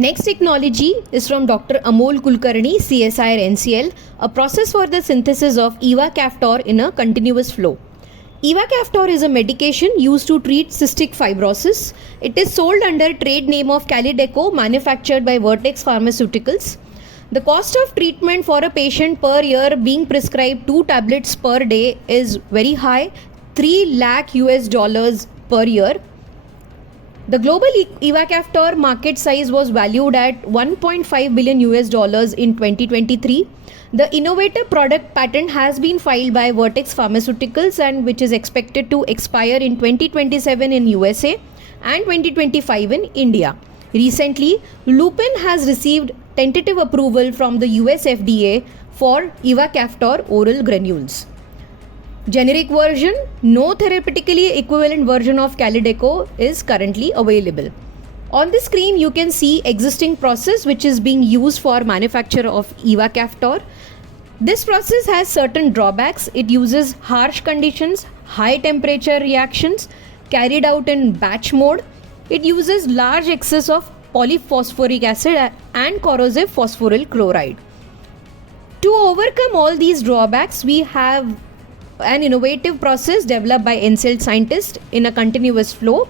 Next technology is from Dr. Amol Kulkarni, CSIR NCL, a process for the synthesis of Ivacaftor in a continuous flow. Ivacaftor is a medication used to treat cystic fibrosis. It is sold under trade name of Calideco, manufactured by Vertex Pharmaceuticals. The cost of treatment for a patient per year being prescribed 2 tablets per day is very high, 3 lakh US dollars per year. The global Ivacaftor market size was valued at 1.5 billion US dollars in 2023. The innovative product patent has been filed by Vertex Pharmaceuticals and which is expected to expire in 2027 in USA and 2025 in India. Recently, Lupin has received tentative approval from the US FDA for Ivacaftor oral granules. Generic version, no therapeutically equivalent version of Calideco is currently available. On the screen, you can see existing process which is being used for manufacture of Ivacaftor. This process has certain drawbacks. It uses harsh conditions, high temperature reactions carried out in batch mode. It uses large excess of polyphosphoric acid and corrosive phosphoryl chloride. To overcome all these drawbacks, we have an innovative process developed by NCL scientists in a continuous flow.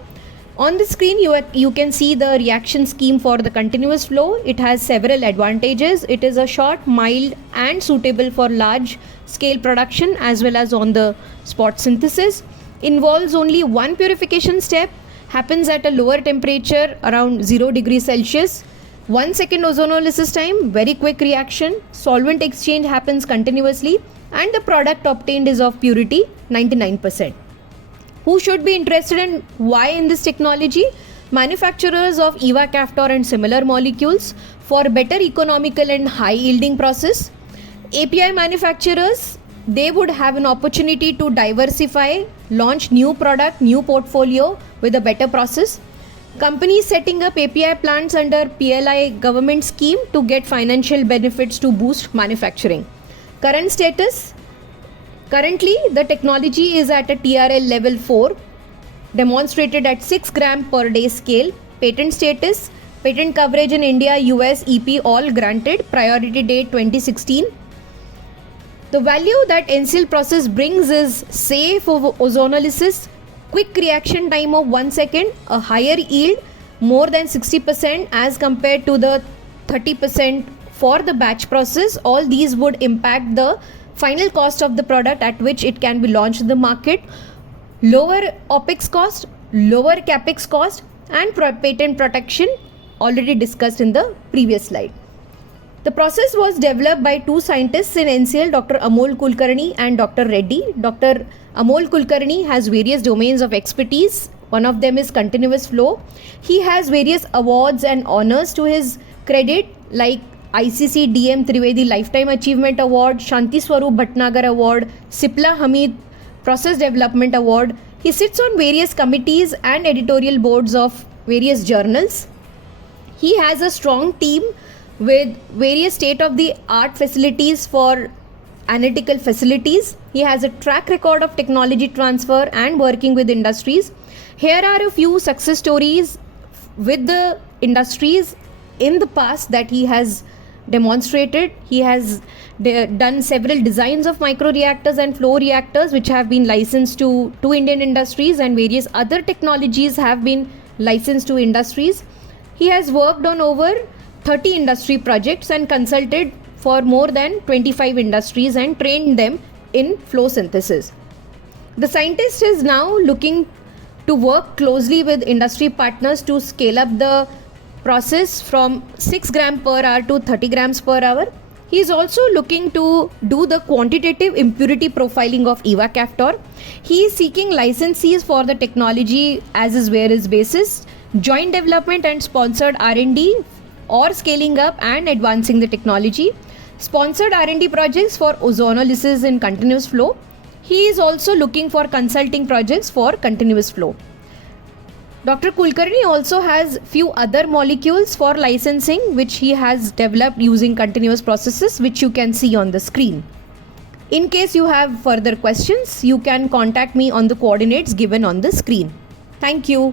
On the screen, you can see the reaction scheme for the continuous flow. It has several advantages. It is a short, mild and suitable for large scale production as well as on the spot synthesis. Involves only one purification step, happens at a lower temperature around 0 degrees Celsius. 1 second ozonolysis time, very quick reaction, solvent exchange happens continuously and the product obtained is of purity 99%. Who should be interested and why in this technology? Manufacturers of Ivacaftor and similar molecules for better economical and high yielding process. API manufacturers, they would have an opportunity to diversify, launch new product, new portfolio with a better process. Companies setting up API plants under PLI government scheme to get financial benefits to boost manufacturing. Current status, currently the technology is at a TRL level 4, demonstrated at 6 gram per day scale. Patent status, patent coverage in India, US, EP all granted, priority date 2016. The value that NCL process brings is safe ozonolysis, quick reaction time of 1 second, a higher yield, more than 60% as compared to the 30% for the batch process. All these would impact the final cost of the product at which it can be launched in the market. Lower OPEX cost, lower CAPEX cost and patent protection already discussed in the previous slide. The process was developed by two scientists in NCL, Dr. Amol Kulkarni and Dr. Reddy. Dr. Amol Kulkarni has various domains of expertise. One of them is continuous flow. He has various awards and honors to his credit like ICC DM Trivedi Lifetime Achievement Award, Shanti Swarup Bhatnagar Award, Sipla Hamid Process Development Award. He sits on various committees and editorial boards of various journals. He has a strong team with various state-of-the-art facilities for analytical facilities. He has a track record of technology transfer and working with industries. Here are a few success stories with the industries in the past that he has demonstrated. He has done several designs of microreactors and flow reactors which have been licensed to Indian industries, and various other technologies have been licensed to industries. He has worked on over 30 industry projects and consulted for more than 25 industries and trained them in flow synthesis. The scientist is now looking to work closely with industry partners to scale up the process from 6 gram per hour to 30 grams per hour. He is also looking to do the quantitative impurity profiling of Ivacaftor. He is seeking licensees for the technology as is where is basis, joint development and sponsored R&D or scaling up and advancing the technology, sponsored R&D projects for ozonolysis in continuous flow. He is also looking for consulting projects for continuous flow. Dr. Kulkarni also has few other molecules for licensing which he has developed using continuous processes, which you can see on the screen. In case you have further questions, you can contact me on the coordinates given on the screen. Thank you.